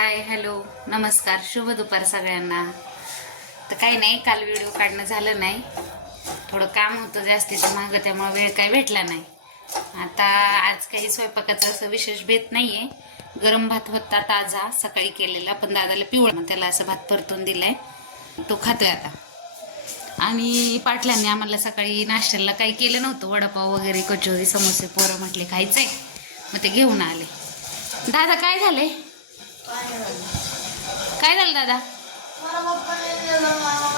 Hi hello नमस्कार शुभ दुपार सगळ्यांना. तर काही नाही काल व्हिडिओ काढणं झालं नाही. थोडं काम होतं जास्तीचं मागं त्यामुळे वेळ काही भेटला नाही. आता आज काही स्वयंपाकाचं असं विशेष भेट नाही आहे गरम भात होता ताजा सकाळी केलेला पण दादाला पिवळा. मग त्याला असं भात परतून दिलाय. तो खातोय आता. आणि पाटलांनी आम्हाला सकाळी नाश्त्याला काही केलं नव्हतं. वडापाव वगैरे कचोरी समोसे पोरं म्हटले खायचंय. मग ते घेऊन आले. दादा काय झाले काय झालं दादा?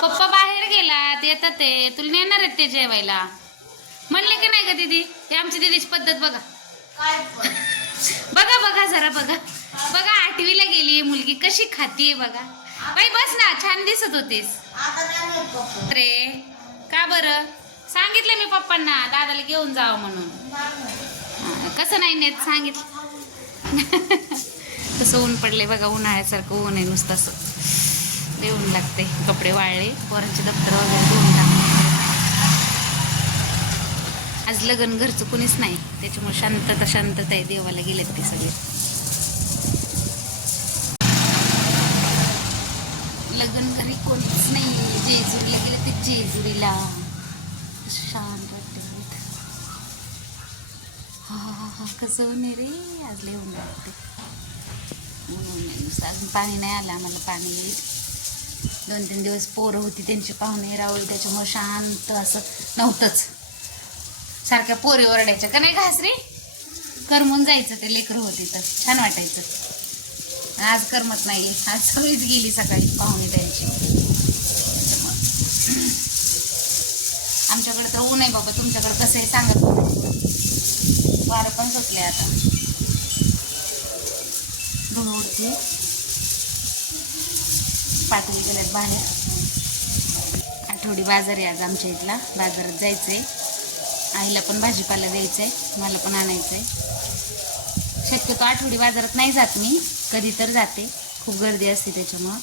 पप्पा बाहेर गेलात येतात ते. तुला नेणार आहेत ते जेवायला? म्हणले की नाही का दीदी? हे आमची दिदीची पद्धत बघा. बघा बघा जरा बघा. बघा आठवीला गेली मुलगी. कशी खातीये बघा. बाई बस ना. छान दिसत होतीस. रे का बरं? सांगितलं मी पप्पांना. दादाला घेऊन जावं म्हणून. कसं नाही नेत सांगितलं? तसं ऊन पडले बघा उन्हाळ्यासारखं ऊन आहे नुसतं असं. लागते कपडे वाळले पोरांचे दप्तर वगैरे धुवून टाकले आज लग्न घरचं कुणीच नाही त्याच्यामुळे शांतता शांतता आहे देवाला गेलेत ते सगळे. लग्न घरी कोणीच नाही जेजुरीला गेले ते जेजुरीला. शांत वाटते हा हा हा कसं ऊन रे आज लय लागते. अजून पाणी नाही आलं आम्हाला पाणी. दोन तीन दिवस पोरं होती त्यांची पाहुणे रावळी त्याच्यामुळे शांत असं नव्हतंच. सारख्या पोरी ओरडायच्या का नाही घासरी करमून जायचं ते लेकरं होते तर. छान वाटायचं. आज करमत नाही. आज सगळीच गेली सकाळी पाहुणे द्यायची. आमच्याकडे तर ऊन आहे बाबा तुमच्याकडे कसं आहे सांगत वारं पण सुटले आता. धूळ पातळी गेल्यात बाहेर. आठवडी बाजार आहे आज आमच्या इथला. बाजारात जायचंय. आईला पण भाजीपाला द्यायचंय. मला पण आणायचंय. शक्यतो आठवडी बाजारात नाही जात मी. कधी तर जाते. खूप गर्दी असते त्याच्यामुळं.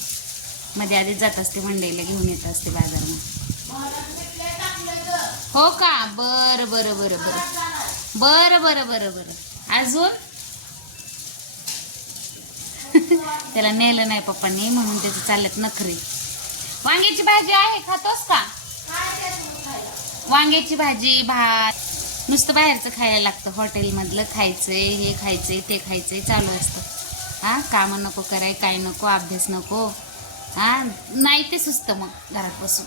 मध्ये आधीच जात असते मंडईला घेऊन येत असते बाजारमध्ये. हो का? बरं बरं बरं बरं. बरं बरं बरं बरं. अजून? त्याला नेलं नाही पप्पांनी म्हणून त्याचं चालत नखरे. वांग्याची भाजी आहे खातोस का? वांग्याची भाजी भात. नुसतं बाहेरचं खायला लागतं हॉटेलमधलं खायचंय हे खायचंय ते खायचंय चालू असतं. हां कामं नको कराय काय नको अभ्यास नको. हां नाही ते सुचतं मग घरात बसून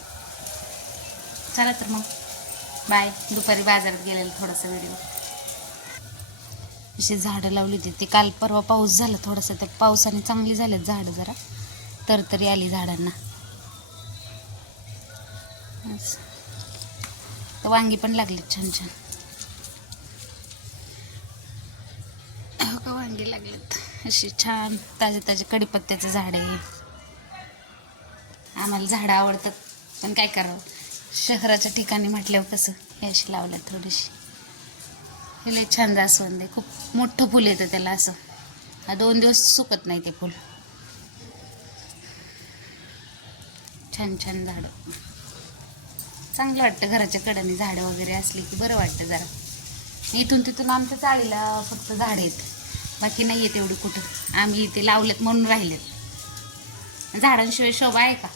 चला तर मग. बाय. दुपारी बाजारात गेलेलं थोडासा व्हिडिओ अशी झाडं लावली होती. ते काल परवा पाऊस झाला थोडासा तर पावसाने चांगली झालेत झाडं जरा. तर तरी आली झाडांना. असं. तर वांगी पण लागली छान छान. हो का वांगी लागलेत. अशी छान ताजे ताजे कडीपत्त्याचं झाड आहे. आम्हाला झाडं आवडतात पण काय करावं? शहराच्या ठिकाणी म्हटल्यावर कसं? हे अशी लावल्यात थोडीशी. हे लय छान जास्वंद आहे खूप मोठं फुल येतं त्याला असं. हा दोन दिवस सुकत नाही ते फुल. छान छान झाडं. चांगलं वाटतं घराच्या कड्याने झाडं वगैरे असली की बरं वाटतं जरा. इथून तिथून आमच्या चाळीला फक्त झाडं आहेत. बाकी नाही आहे एवढी कुठं. आम्ही इथे लावलेत म्हणून राहिलेत. झाडांशिवाय शोभा आहे का?